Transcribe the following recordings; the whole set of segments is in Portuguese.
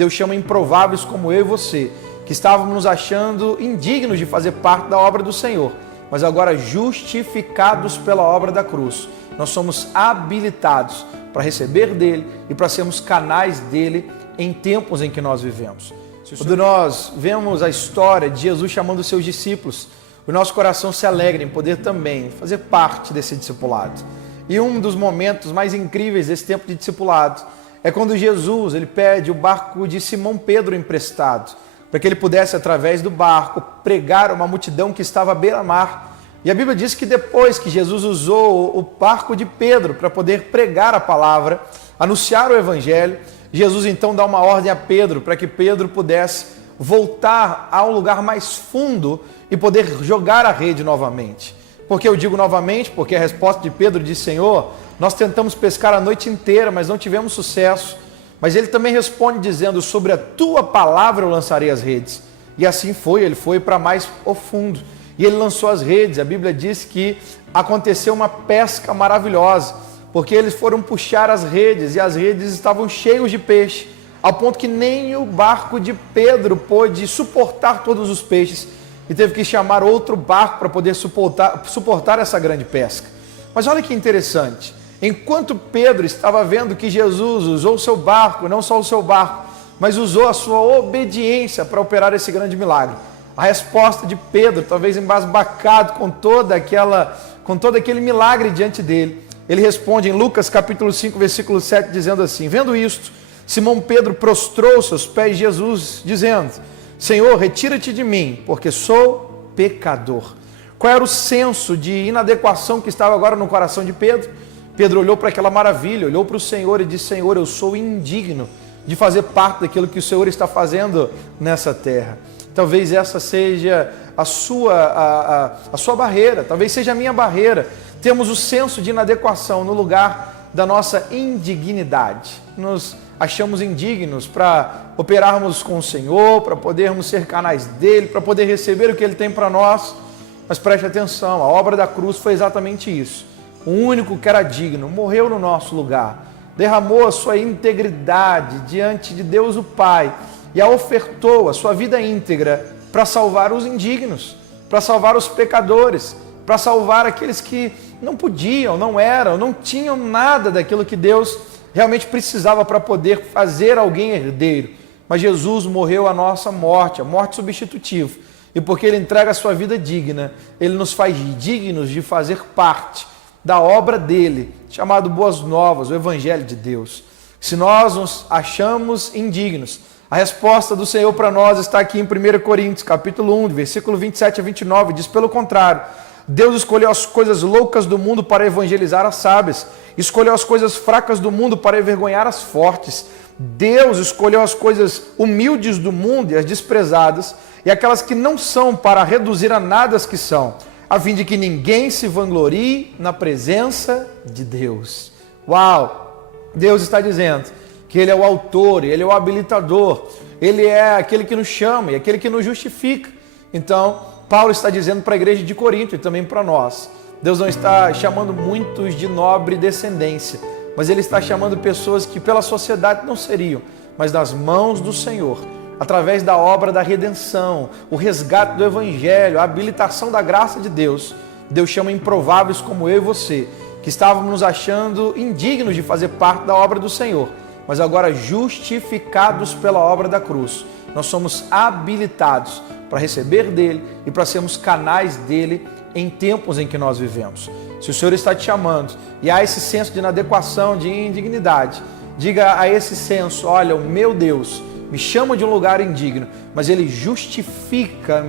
Deus chama improváveis como eu e você, que estávamos nos achando indignos de fazer parte da obra do Senhor, mas agora justificados pela obra da cruz, nós somos habilitados para receber dele e para sermos canais dele em tempos em que nós vivemos. Quando nós vemos a história de Jesus chamando os seus discípulos, o nosso coração se alegra em poder também fazer parte desse discipulado. E um dos momentos mais incríveis desse tempo de discipulado é quando Jesus ele pede o barco de Simão Pedro emprestado, para que ele pudesse, através do barco, pregar a uma multidão que estava à beira-mar. E a Bíblia diz que depois que Jesus usou o barco de Pedro para poder pregar a palavra, anunciar o Evangelho, Jesus então dá uma ordem a Pedro para que Pedro pudesse voltar a um lugar mais fundo e poder jogar a rede novamente. Por que eu digo novamente? Porque a resposta de Pedro diz: Senhor, nós tentamos pescar a noite inteira, mas não tivemos sucesso. Mas ele também responde dizendo: sobre a tua palavra eu lançarei as redes. E assim foi, ele foi para mais fundo. E ele lançou as redes. A Bíblia diz que aconteceu uma pesca maravilhosa, porque eles foram puxar as redes e as redes estavam cheias de peixe, ao ponto que nem o barco de Pedro pôde suportar todos os peixes e teve que chamar outro barco para poder suportar essa grande pesca. Mas olha que interessante, enquanto Pedro estava vendo que Jesus usou o seu barco, não só o seu barco, mas usou a sua obediência para operar esse grande milagre, a resposta de Pedro, talvez embasbacado com todo aquele milagre diante dele, ele responde em Lucas capítulo 5, versículo 7, dizendo assim: vendo isto, Simão Pedro prostrou-se aos pés de Jesus, dizendo: Senhor, retira-te de mim, porque sou pecador. Qual era o senso de inadequação que estava agora no coração de Pedro? Pedro olhou para aquela maravilha, olhou para o Senhor e disse: Senhor, eu sou indigno de fazer parte daquilo que o Senhor está fazendo nessa terra. Talvez essa seja a sua barreira, talvez seja a minha barreira. Temos o senso de inadequação no lugar da nossa indignidade. Nos achamos indignos para operarmos com o Senhor, para podermos ser canais dele, para poder receber o que ele tem para nós. Mas preste atenção, a obra da cruz foi exatamente isso. O único que era digno morreu no nosso lugar, derramou a sua integridade diante de Deus o Pai e a ofertou a sua vida íntegra para salvar os indignos, para salvar os pecadores, para salvar aqueles que não podiam, não eram, não tinham nada daquilo que Deus realmente precisava para poder fazer alguém herdeiro. Mas Jesus morreu a nossa morte, a morte substitutiva. E porque Ele entrega a sua vida digna, Ele nos faz dignos de fazer parte da obra dEle, chamado Boas Novas, o Evangelho de Deus. Se nós nos achamos indignos, a resposta do Senhor para nós está aqui em 1 Coríntios, capítulo 1, versículo 27 a 29, diz: pelo contrário, Deus escolheu as coisas loucas do mundo para evangelizar as sábias, escolheu as coisas fracas do mundo para envergonhar as fortes. Deus escolheu as coisas humildes do mundo e as desprezadas, e aquelas que não são, para reduzir a nada as que são, a fim de que ninguém se vanglorie na presença de Deus. Uau! Deus está dizendo que Ele é o autor, Ele é o habilitador, Ele é aquele que nos chama e aquele que nos justifica. Então, Paulo está dizendo para a igreja de Corinto e também para nós: Deus não está chamando muitos de nobre descendência, mas Ele está chamando pessoas que pela sociedade não seriam, mas das mãos do Senhor, através da obra da redenção, o resgate do Evangelho, a habilitação da graça de Deus. Deus chama improváveis como eu e você, que estávamos nos achando indignos de fazer parte da obra do Senhor, mas agora justificados pela obra da cruz, nós somos habilitados para receber dele e para sermos canais dele em tempos em que nós vivemos. Se o Senhor está te chamando e há esse senso de inadequação, de indignidade, diga a esse senso: olha, o meu Deus me chama de um lugar indigno, mas Ele justifica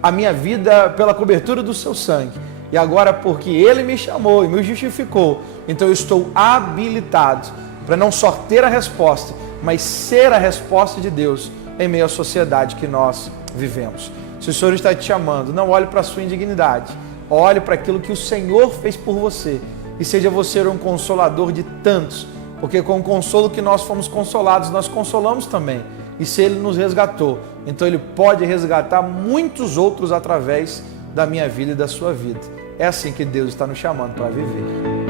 a minha vida pela cobertura do seu sangue. E agora, porque Ele me chamou e me justificou, então eu estou habilitado para não só ter a resposta, mas ser a resposta de Deus em meio à sociedade que nós vivemos. Se o Senhor está te chamando, não olhe para a sua indignidade, olhe para aquilo que o Senhor fez por você e seja você um consolador de tantos, porque com o consolo que nós fomos consolados, nós consolamos também. E se Ele nos resgatou, então Ele pode resgatar muitos outros através da minha vida e da sua vida. É assim que Deus está nos chamando para viver.